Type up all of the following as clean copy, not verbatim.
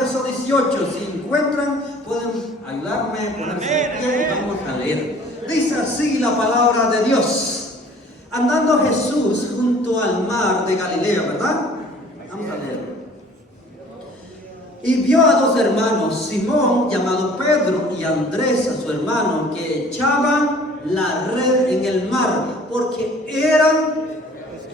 verso 18. Si encuentran, pueden ayudarme a ponerse de pie y vamos a leer. Dice así la palabra de Dios. Andando Jesús junto al mar de Galilea, ¿verdad? Vamos a leer. Y vio a dos hermanos, Simón llamado Pedro y Andrés a su hermano, que echaban la red en el mar porque eran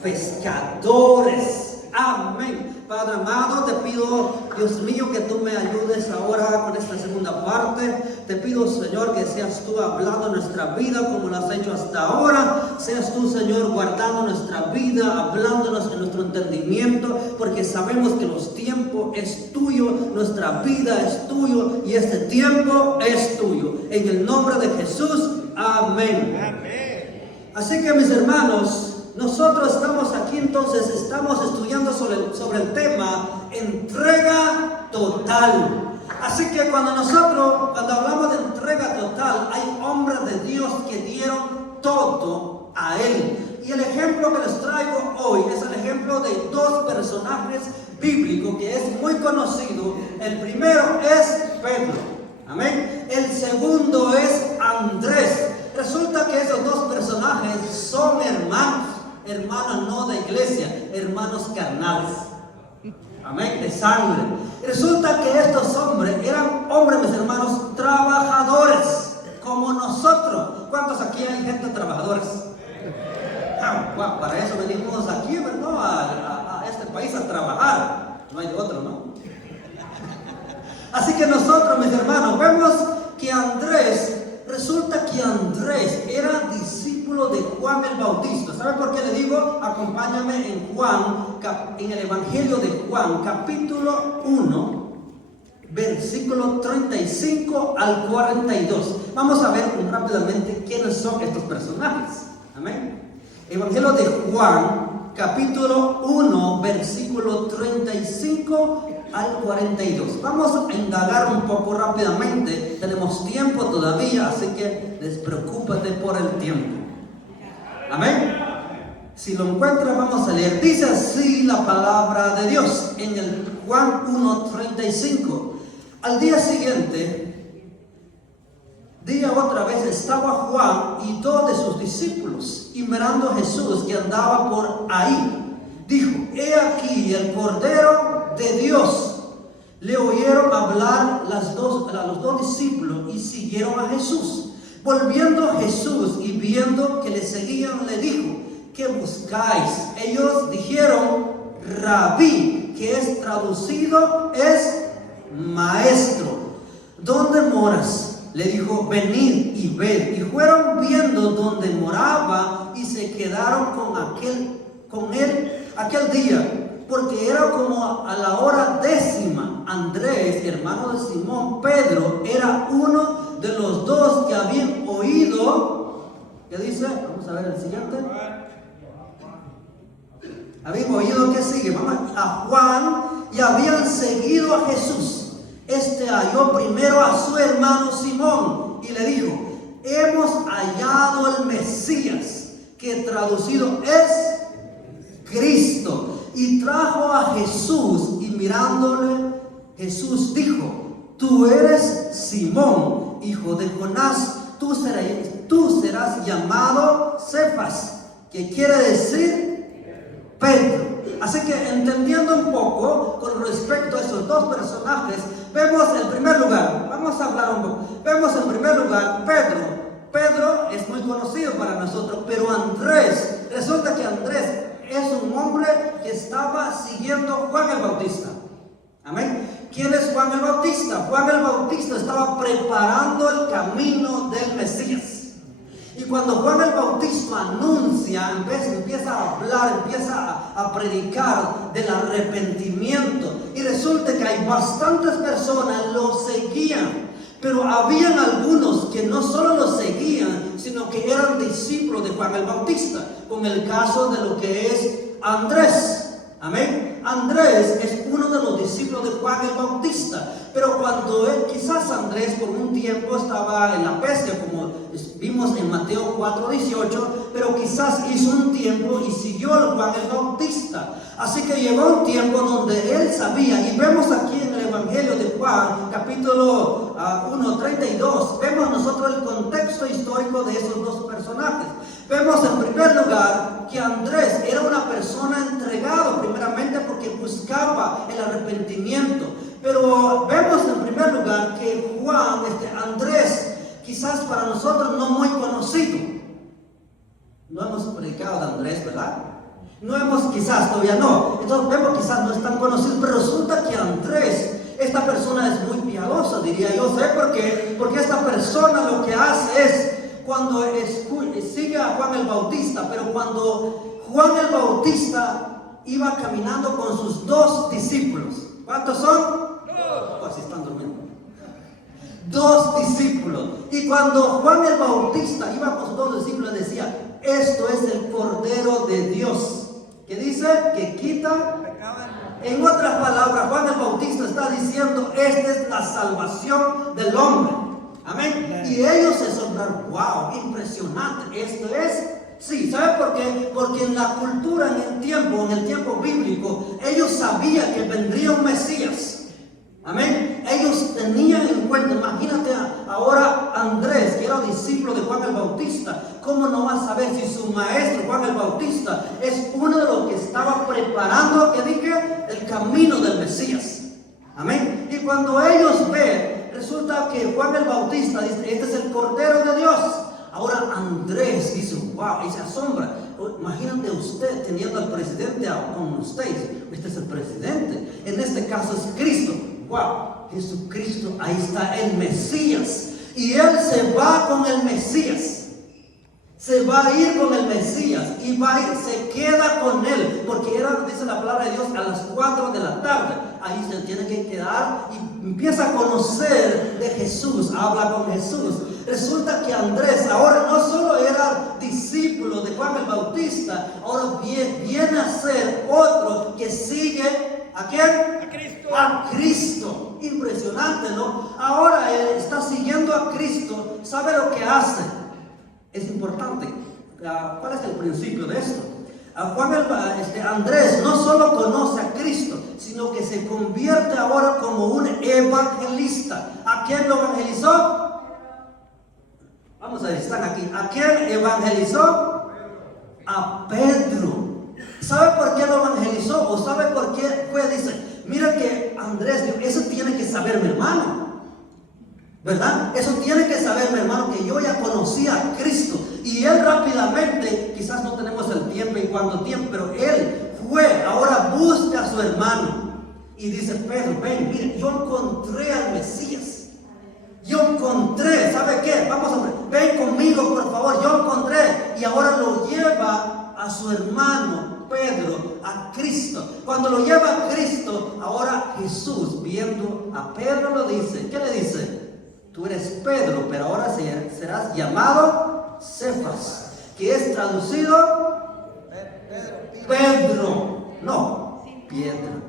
pescadores. Amén. Padre amado, te pido, Dios mío, que tú me ayudes ahora con esta segunda parte. Te pido, Señor, que seas tú hablando nuestra vida como lo has hecho hasta ahora. Seas tú, Señor, guardando nuestra vida, hablándonos en nuestro entendimiento, porque sabemos que los tiempos es tuyo, nuestra vida es tuyo y este tiempo es tuyo. En el nombre de Jesús, amén. Amén. Así que, mis hermanos, nosotros estamos aquí, entonces estamos estudiando sobre el tema entrega total. Así que cuando hablamos de entrega total, hay hombres de Dios que dieron todo a Él. Y el ejemplo que les traigo hoy es el ejemplo de dos personajes bíblicos que es muy conocido. El primero es Pedro. Amén. El segundo es Andrés. Resulta que esos dos personajes son hermanos. Hermanos no de iglesia, hermanos carnales. Amén, de sangre. Resulta que estos hombres eran hombres, mis hermanos, trabajadores, como nosotros. ¿Cuántos aquí hay gente trabajadores? Wow, para eso venimos aquí, ¿verdad? A este país a trabajar. No hay de otro, ¿no? Así que nosotros, mis hermanos, vemos que resulta que Andrés era discípulo de Juan el Bautista. ¿Sabe por qué le digo? Acompáñame en el Evangelio de Juan, capítulo 1, versículo 35 al 42. Vamos a ver rápidamente quiénes son estos personajes. Amén. Evangelio de Juan, capítulo 1, versículo 35 al 42. Vamos a indagar un poco rápidamente. Tenemos tiempo todavía, así que despreocúpate por el tiempo. Amén. Si lo encuentras, vamos a leer. Dice así la palabra de Dios en el Juan 1:35. Al día siguiente, otra vez estaba Juan y dos de sus discípulos, y mirando a Jesús que andaba por ahí, dijo: he aquí el Cordero de Dios. Le oyeron hablar a los dos discípulos y siguieron a Jesús. Volviendo Jesús y viendo que le seguían, le dijo: ¿qué buscáis? Ellos dijeron: Rabí, que es traducido es maestro. ¿Dónde moras? Le dijo: venid y ved. Y fueron viendo dónde moraba y se quedaron con él aquel día, porque era como a la hora 10. Andrés, hermano de Simón Pedro, era uno de los dos que habían oído. ¿Qué dice? Vamos a ver el siguiente. Habían oído, ¿qué sigue? Vamos a Juan, y habían seguido a Jesús. Este halló primero a su hermano Simón y le dijo: hemos hallado el Mesías, que traducido es Cristo. Y trajo a Jesús, y mirándole, Jesús dijo: tú eres Simón, hijo de Jonás, tú serás llamado Cefas, que quiere decir Pedro. Así que entendiendo un poco con respecto a esos dos personajes, vemos en primer lugar, vamos a hablar un poco, vemos en primer lugar Pedro es muy conocido para nosotros, pero Andrés, resulta que Andrés es un hombre que estaba siguiendo a Juan el Bautista. Amén. ¿Quién es Juan el Bautista? Juan el Bautista estaba preparando el camino del Mesías. Y cuando Juan el Bautista anuncia, empieza a hablar, empieza a predicar del arrepentimiento, y resulta que hay bastantes personas lo seguían. Pero habían algunos que no solo lo seguían, sino que eran discípulos de Juan el Bautista, con el caso de lo que es Andrés. Amén. Andrés es uno de los discípulos de Juan el Bautista. Pero cuando quizás Andrés por un tiempo estaba en la pesca, como vimos en Mateo 4:18, pero quizás hizo un tiempo y siguió a Juan el Bautista. Así que llegó un tiempo donde él sabía, y vemos aquí en el Evangelio de capítulo 1:32, vemos nosotros el contexto histórico de esos dos personajes. Vemos en primer lugar que Andrés era una persona entregada, primeramente porque buscaba el arrepentimiento. Pero vemos en primer lugar que Andrés, quizás para nosotros no muy conocido. No hemos predicado de Andrés, ¿verdad? No hemos, quizás todavía no. Entonces vemos quizás no es tan conocido, pero resulta que Andrés, esta persona es muy piadosa, diría yo. ¿Sé por qué? Porque esta persona lo que hace es, cuando sigue a Juan el Bautista, pero cuando Juan el Bautista iba caminando con sus 2 discípulos. ¿Cuántos son? 2. Así están durmiendo. 2 discípulos. Y cuando Juan el Bautista iba con sus 2 discípulos, decía: esto es el Cordero de Dios, que dice que quita. En otras palabras, Juan el Bautista está diciendo: esta es la salvación del hombre. Amén. Y ellos se asombraron. Wow, impresionante. Esto es. Sí, ¿sabe por qué? Porque en la cultura, en el tiempo bíblico, ellos sabían que vendría un Mesías. Amén. Ellos tenían en cuenta, imagínate ahora Andrés, que era discípulo de Juan el Bautista, ¿cómo no va a saber si su maestro Juan el Bautista es uno de los que estaba preparando, que dije, el camino del Mesías? Amén. Y cuando ellos ven, resulta que Juan el Bautista dice: este es el Cordero de Dios. Ahora Andrés dice: wow, y se asombra. Imagínate usted teniendo al presidente con ustedes. Este es el presidente. En este caso es Cristo. Wow, Jesucristo, ahí está el Mesías. Y él se va con el Mesías. Se va a ir con el Mesías y se queda con él, porque era, dice la palabra de Dios, a las 4 de la tarde. Ahí se tiene que quedar y empieza a conocer de Jesús, habla con Jesús. Resulta que Andrés ahora no solo era discípulo de Juan el Bautista, ahora viene a ser otro que sigue ¿a quién? A Cristo. A Cristo. Impresionante, ¿no? Ahora él está siguiendo a Cristo. ¿Sabe lo que hace? Es importante. ¿Cuál es el principio de esto? Andrés no solo conoce a Cristo, sino que se convierte ahora como un evangelista. ¿A quién lo evangelizó? Vamos a ver, están aquí. ¿A quién evangelizó? A Pedro. ¿Sabe por qué lo evangelizó? ¿O sabe por qué fue? Dice: mira que Andrés, eso tiene que saber mi hermano, ¿verdad? Eso tiene que saber mi hermano, que yo ya conocí a Cristo. Y él rápidamente, quizás no tenemos el tiempo y cuánto tiempo, pero él fue, ahora busca a su hermano. Y dice: Pedro, ven, mire, yo encontré al Mesías. Yo encontré, ¿sabe qué? Vamos a ver, ven conmigo por favor, yo encontré. Y ahora lo lleva a su hermano Pedro, a Cristo. Cuando lo lleva a Cristo, ahora Jesús, viendo a Pedro, lo dice. ¿Qué le dice? Tú eres Pedro, pero ahora serás llamado Cefas, que es traducido Pedro, no piedra.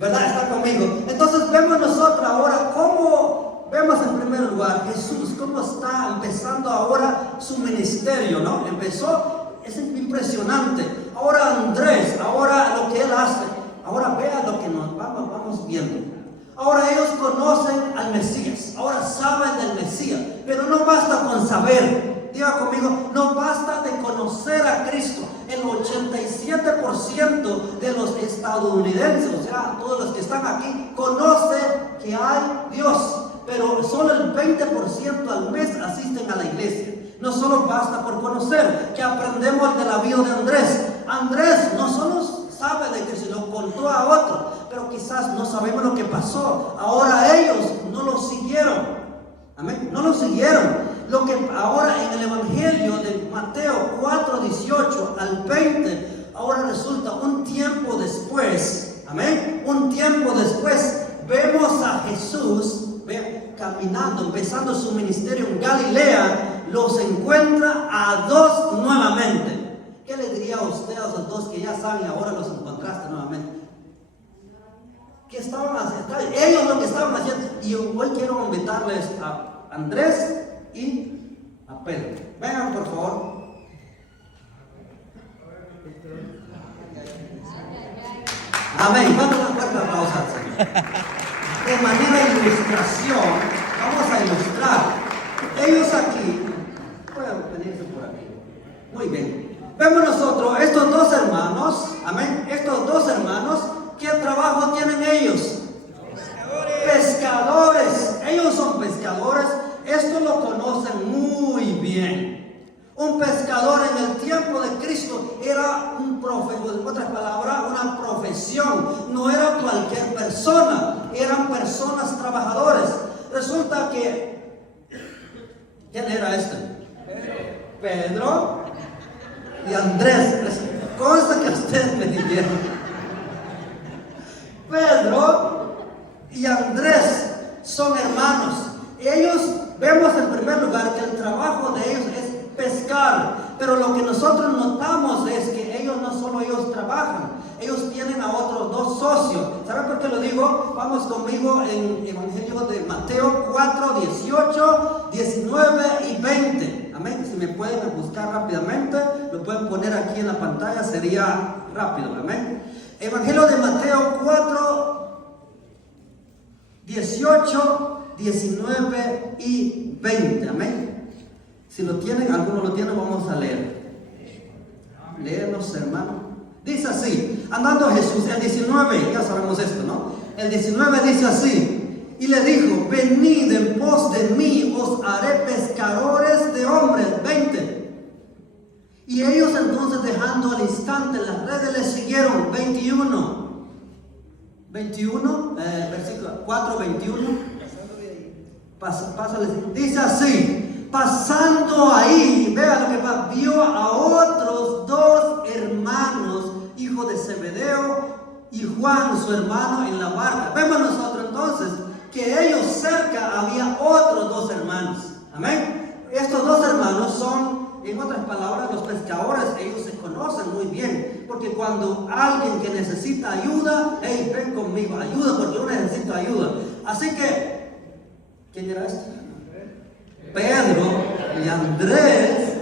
¿Verdad? Está conmigo. Entonces vemos nosotros ahora cómo vemos en primer lugar Jesús, cómo está empezando ahora su ministerio, ¿no? Empezó, es impresionante. Ahora Andrés, ahora lo que él hace, ahora vea lo que nos vamos viendo. Ahora ellos conocen al Mesías, ahora saben del Mesías, pero no basta con saber. Diga conmigo, no basta de conocer a Cristo. El 87% de los estadounidenses, o sea, todos los que están aquí, conocen que hay Dios, pero solo el 20% al mes asisten a la iglesia. No solo basta por conocer, que aprendemos de la vida de Andrés. Andrés no solo sabe de que se lo contó a otro, pero quizás no sabemos lo que pasó. Ahora ellos no lo siguieron. Amén. No lo siguieron. Lo que ahora en el Evangelio de Mateo 4:18 al 20, ahora resulta un tiempo después. Amén. Un tiempo después vemos a Jesús caminando, empezando su ministerio en Galilea. Los encuentra a 2 nuevamente. ¿Qué le diría a usted a los 2 que ya saben, ahora los encontraste nuevamente? ¿Qué estaban haciendo? Ellos lo que estaban haciendo. Y hoy quiero invitarles a Andrés y a Pedro. Vengan por favor. Amén. Vamos a dar un fuerte aplauso al Señor. De manera ilustración, vamos a ilustrar. Ellos aquí, pueden venirse por aquí. Muy bien. Vemos nosotros, estos dos hermanos, amén, estos dos hermanos, ¿qué trabajo tienen ellos? Pescadores. Ellos son pescadores. Esto lo conocen muy bien. Un pescador en el tiempo de Cristo era un profesor, en otras palabras, una profesión. No era cualquier persona, eran personas trabajadores. Resulta que, ¿quién era este? Pedro y Andrés. Cosa que ustedes me dijeron. Pedro y Andrés son hermanos. Ellos, vemos en primer lugar que el trabajo de ellos es pescar, pero lo que nosotros notamos es que ellos no solo ellos trabajan, ellos tienen a otros dos socios. ¿Saben por qué lo digo? Vamos conmigo en Evangelio de Mateo 4, 18, 19 y 20. Amén. Si me pueden buscar rápidamente, lo pueden poner aquí en la pantalla, sería rápido. Amén. Evangelio de Mateo 4, 18, 19 y 20. Amén. Si lo tienen, algunos lo tienen, vamos a leer. Léenos, hermano. Dice así, andando Jesús, el 19, ya sabemos esto, ¿no? El 19 dice así, y le dijo, venid en pos de mí, os haré pescadores de hombres. 20. Y ellos entonces, dejando al instante las redes, le siguieron. 21, versículo 4, 21. Pásale, dice así. Pasando ahí, vea lo que pasa, vio a otros dos hermanos, hijos de Zebedeo y Juan, su hermano, en la barca. Vemos nosotros entonces que ellos cerca había otros dos hermanos. Amén. Estos dos hermanos son, en otras palabras, los pescadores. Ellos se conocen muy bien, porque cuando alguien que necesita ayuda, hey, ven conmigo, ayuda, porque yo necesito ayuda. Así que, ¿quién era este? Pedro y Andrés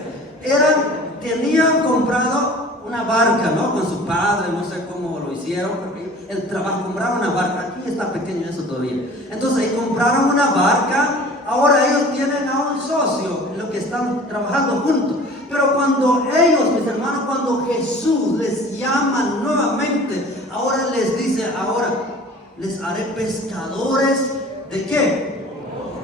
tenían comprado una barca, ¿no? Con su padre, no sé cómo lo hicieron, porque el trabajo, compraron una barca. Aquí está pequeño eso todavía. Entonces, compraron una barca. Ahora ellos tienen a un socio, lo que están trabajando juntos. Pero cuando ellos, mis hermanos, cuando Jesús les llama nuevamente, ahora les dice, ahora les haré pescadores ¿de qué?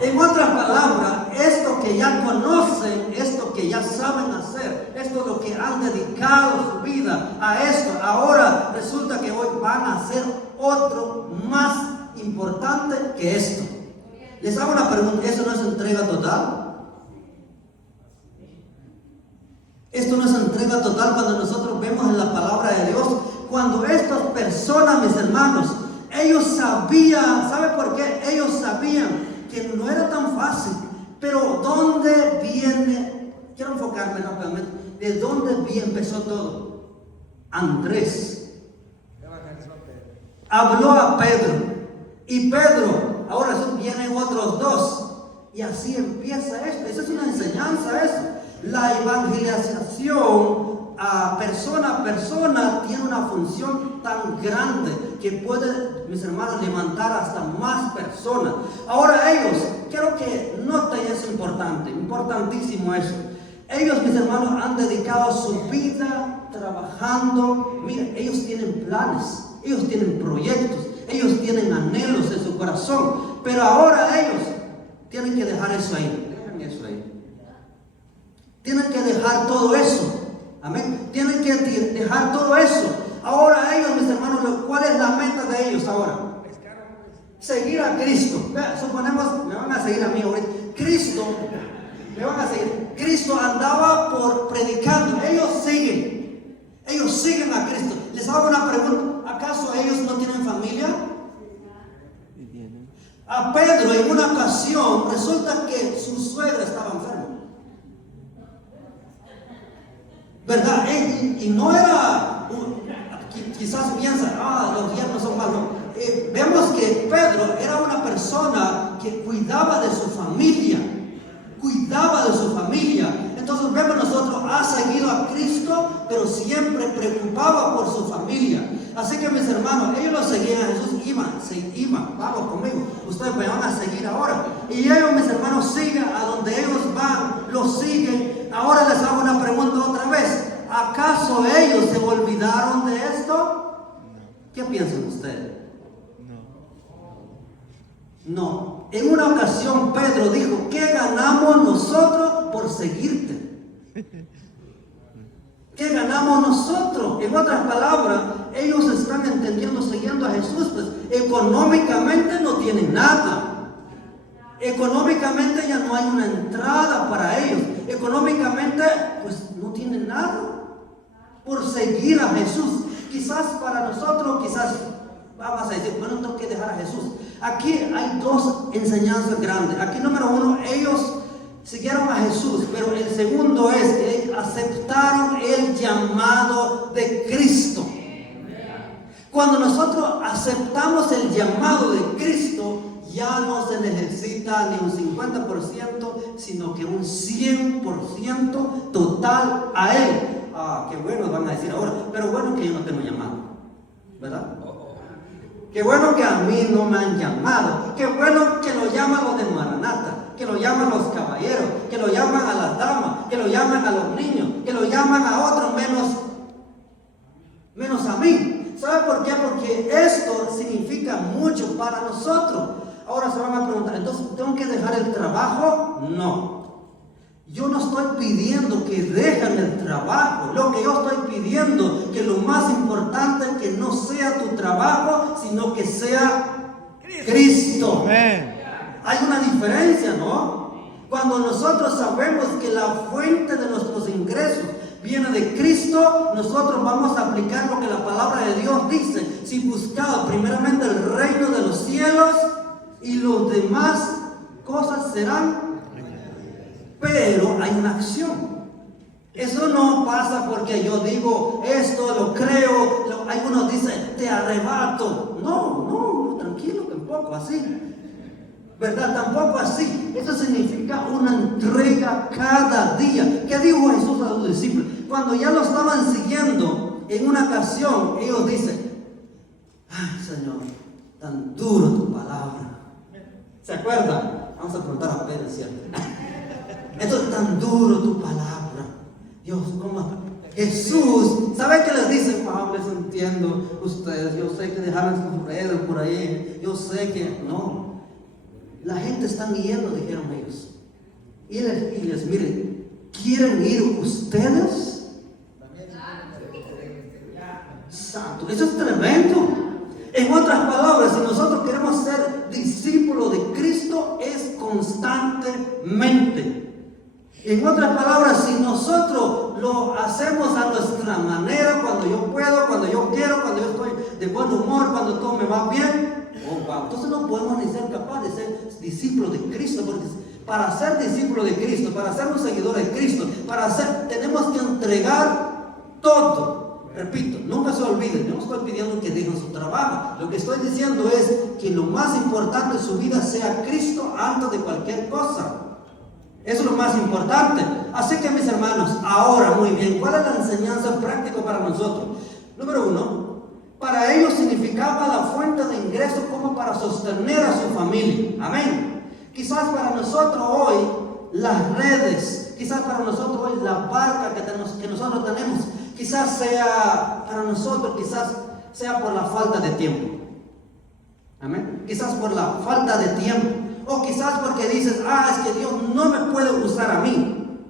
En otras palabras, esto que ya conocen, esto que ya saben hacer, esto es lo que han dedicado su vida a esto, ahora resulta que hoy van a hacer otro más importante que esto. Les hago una pregunta, ¿eso no es entrega total? Esto no es entrega total cuando nosotros vemos en la palabra de Dios, cuando estas personas, mis hermanos, ellos sabían, ¿sabe por qué? Ellos sabían que no era tan fácil, pero ¿dónde viene? Quiero enfocarme rápidamente. ¿De dónde empezó todo? Andrés habló a Pedro, y Pedro, ahora vienen otros dos, y así empieza esto. Esa es una enseñanza, eso. La evangelización persona a persona tiene una función tan grande que puede, mis hermanos, levantar hasta más personas. Ahora ellos, quiero que noten eso importante, importantísimo eso. Ellos, mis hermanos, han dedicado su vida trabajando. Miren, ellos tienen planes, ellos tienen proyectos, ellos tienen anhelos en su corazón, pero ahora ellos tienen que dejar eso ahí. Dejen eso ahí. Tienen que dejar todo eso. Amén. Tienen que dejar todo eso. Ahora ellos, mis hermanos, ¿cuál es la meta de ellos ahora? Seguir a Cristo. Suponemos, me van a seguir a mí ahorita. Cristo, me van a seguir. Cristo andaba por predicando. Ellos siguen a Cristo. Les hago una pregunta. ¿Acaso ellos no tienen familia? A Pedro en una ocasión resulta que su suegra estaba enferma. ¿Verdad? Y no era, quizás piensan, los yernos son malos. Vemos que Pedro era una persona que cuidaba de su familia. Entonces vemos nosotros, ha seguido a Cristo, pero siempre preocupaba por su familia. Así que mis hermanos, ellos lo seguían a Jesús, iban, vamos conmigo, ustedes me van a seguir ahora. Y ellos, mis hermanos, siguen a donde ellos van, los siguen. Ahora les hago una pregunta otra vez. ¿Acaso ellos se olvidaron de esto? ¿Qué piensan ustedes? No. En una ocasión Pedro dijo, ¿qué ganamos nosotros por seguirte? ¿Qué ganamos nosotros? En otras palabras, ellos están entendiendo, siguiendo a Jesús, pues económicamente no tienen nada. Económicamente ya no hay una entrada para ellos. Económicamente, pues no tienen nada por seguir a Jesús. Quizás para nosotros, vamos a decir, bueno, tengo que dejar a Jesús. Aquí hay dos enseñanzas grandes. Aquí, número uno, ellos siguieron a Jesús, pero el segundo es que aceptaron el llamado de Cristo. Cuando nosotros aceptamos el llamado de Cristo, ya no se necesita ni un 50%, sino que un 100% total a Él. Qué bueno, van a decir ahora, pero bueno que yo no tengo llamado, ¿verdad? Qué bueno que a mí no me han llamado. Qué bueno que lo llaman los de Maranata, que lo llaman los caballeros, que lo llaman a las damas, que lo llaman a los niños, que lo llaman a otros menos a mí. ¿Sabe por qué? Porque esto significa mucho para nosotros. Ahora se van a preguntar, entonces, ¿tengo que dejar el trabajo? No. Yo no estoy pidiendo que dejen el trabajo. Lo que yo estoy pidiendo, que lo más importante que no sea tu trabajo, sino que sea Cristo. Amén. Hay una diferencia, ¿no? Cuando nosotros sabemos que la fuente de nuestros ingresos viene de Cristo, nosotros vamos a aplicar lo que la palabra de Dios dice. Si buscad primeramente el reino de los cielos, y los demás cosas serán. Pero hay una acción. Eso no pasa porque yo digo esto, lo creo. Algunos dicen, te arrebato. No, tranquilo, tampoco así. ¿Verdad? Tampoco así. Eso significa una entrega cada día. ¿Qué dijo Jesús a los discípulos? Cuando ya lo estaban siguiendo, en una ocasión, ellos dicen, ay, Señor, tan duro tu palabra. ¿Se acuerdan? Vamos a preguntar a Pedro, ¿cierto? Esto es tan duro tu palabra. Dios, ¿cómo? Jesús, ¿sabe qué les dicen? Les entiendo ustedes, yo sé que dejaron sus redes por ahí, yo sé que no. La gente está yendo, dijeron ellos. Y les miren, ¿quieren ir ustedes? Santo, eso es tremendo. En otras palabras, si nosotros queremos ser discípulos de Cristo, es constantemente. En otras palabras, si nosotros lo hacemos a nuestra manera, cuando yo puedo, cuando yo quiero, cuando yo estoy de buen humor, cuando todo me va bien, entonces no podemos ni ser capaces de ser discípulos de Cristo, porque para ser discípulos de Cristo, para ser un seguidor de Cristo, tenemos que entregar todo. Repito, nunca se olviden, no estoy pidiendo que dejen su trabajo. Lo que estoy diciendo es que lo más importante en su vida sea Cristo antes de cualquier cosa. Eso es lo más importante. Así que mis hermanos, ahora muy bien, ¿cuál es la enseñanza práctica para nosotros? Número uno, para ellos significaba la fuente de ingresos como para sostener a su familia. Amén. Quizás para nosotros hoy las redes, quizás para nosotros hoy la barca que nosotros tenemos, quizás sea para nosotros, quizás sea por la falta de tiempo. Amén. Quizás por la falta de tiempo. O quizás porque dices, es que Dios no me puede usar a mí.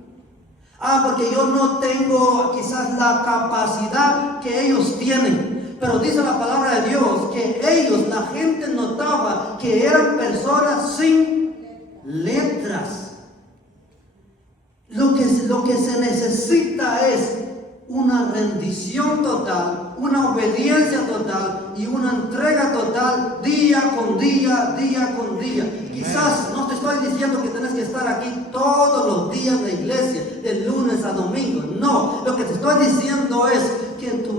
Porque yo no tengo quizás la capacidad que ellos tienen. Pero dice la palabra de Dios que ellos, la gente notaba que eran personas sin letras. Lo que se necesita es una rendición total, una obediencia total y una entrega total día con día, día con día. Quizás no te estoy diciendo que tienes que estar aquí todos los días de iglesia, de lunes a domingo. No, lo que te estoy diciendo es que en tu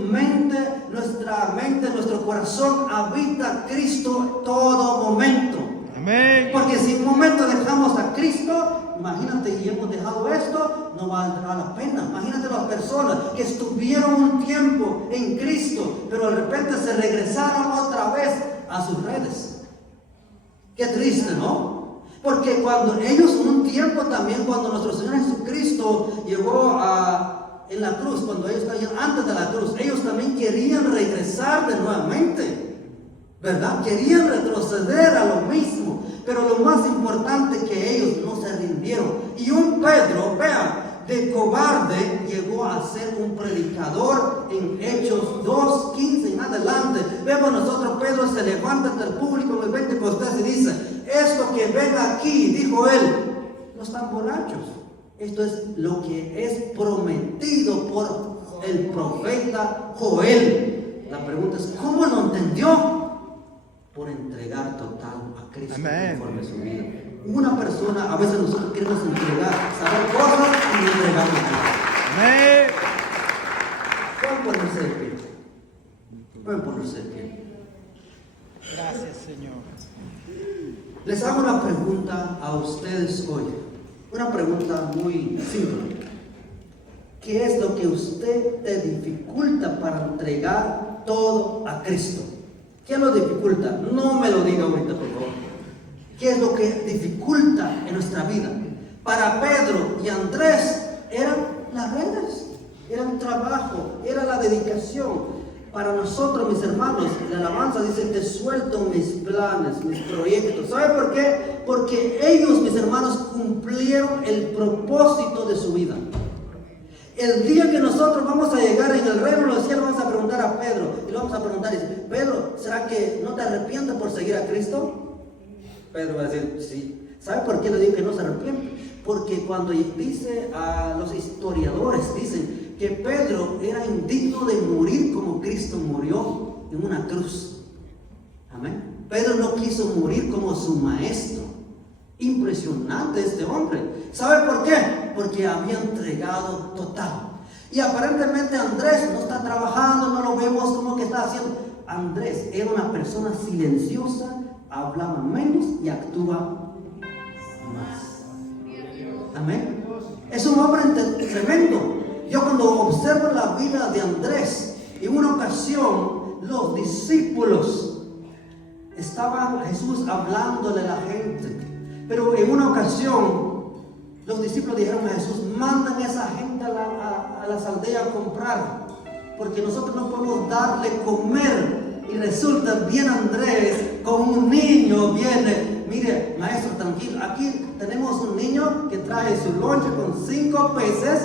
nuestro corazón habita Cristo todo momento. Amén. Porque si un momento dejamos a Cristo, imagínate, y hemos dejado esto, no valdrá la pena. Imagínate las personas que estuvieron un tiempo en Cristo, pero de repente se regresaron otra vez a sus redes. Qué triste, ¿no? Porque cuando ellos un tiempo también, cuando nuestro Señor Jesucristo llegó en la cruz, cuando ellos estaban antes de la cruz, ellos también querían regresar de nuevamente, ¿verdad? Querían retroceder a lo mismo, pero lo más importante que ellos no se rindieron. Y un Pedro, vean, de cobarde llegó a ser un predicador en Hechos 2:15 en adelante. Vemos nosotros, Pedro se levanta ante el público en el Pentecostés y dice: esto que ven aquí, dijo él, no están borrachos. Esto es lo que es prometido por el profeta Joel. La pregunta es, ¿cómo lo entendió? Por entregar total a Cristo conforme su vida. Una persona, a veces nosotros queremos entregar, saber cosas y no entregamos nada. Amén. Pueden ponerse de pie. Pueden ponerse de pie. Gracias, Señor. Les hago una pregunta a ustedes hoy. Una pregunta muy simple. ¿Qué es lo que usted te dificulta para entregar todo a Cristo? ¿Qué lo dificulta? No me lo diga ahorita, por favor. ¿Qué es lo que dificulta en nuestra vida? Para Pedro y Andrés eran las redes, era un trabajo, era la dedicación. Para nosotros, mis hermanos, la alabanza dice: te suelto mis planes, mis proyectos. ¿Sabe por qué? Porque ellos, mis hermanos, cumplieron el propósito de su vida. El día que nosotros vamos a llegar en el reino de los cielos, vamos a preguntar a Pedro, y le vamos a preguntar, dice: Pedro, ¿será que no te arrepientes por seguir a Cristo? Pedro va a decir: sí. ¿Sabe por qué le digo que no se arrepiente? Porque cuando dice a los historiadores, dicen que Pedro era indigno de morir como Cristo murió en una cruz. Amén. Pedro no quiso morir como su maestro. Impresionante este hombre. ¿Sabe por qué? Porque había entregado total. Y aparentemente Andrés no está trabajando, no lo vemos como que está haciendo. Andrés era una persona silenciosa, hablaba menos y actúa más. Amén. Es un hombre tremendo. Yo cuando observo la vida de Andrés, en una ocasión los discípulos estaban Jesús hablándole a la gente, pero en una ocasión los discípulos dijeron a Jesús: mandan a esa gente a las aldeas a comprar, porque nosotros no podemos darle comer. Y resulta, viene Andrés con un niño, viene: mire, maestro, tranquilo, aquí tenemos un niño que trae su lonche con 5 peces.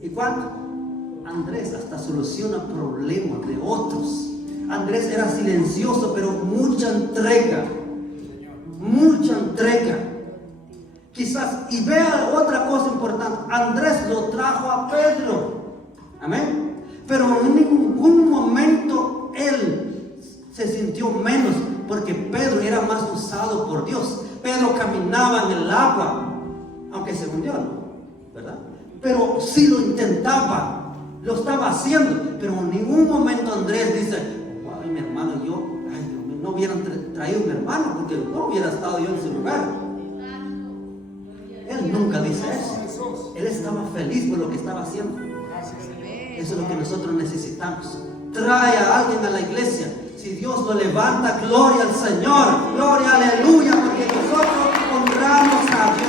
¿Y cuánto? Andrés hasta soluciona problemas de otros. Andrés era silencioso, pero mucha entrega. Mucha entrega. Quizás, y vea otra cosa importante, Andrés lo trajo a Pedro. Amén. Pero en ningún momento él se sintió menos, porque Pedro era más usado por Dios. Pedro caminaba en el agua, aunque se hundió, ¿verdad? Pero sí lo intentaba, lo estaba haciendo. Pero en ningún momento Andrés dice: ay, mi hermano, no hubieran traído a mi hermano, porque no hubiera estado yo en su lugar. Él nunca dice eso. Él estaba feliz por lo que estaba haciendo. Eso es lo que nosotros necesitamos. Trae a alguien a la iglesia. Si Dios lo levanta, gloria al Señor, gloria, aleluya, porque nosotros honramos a Dios.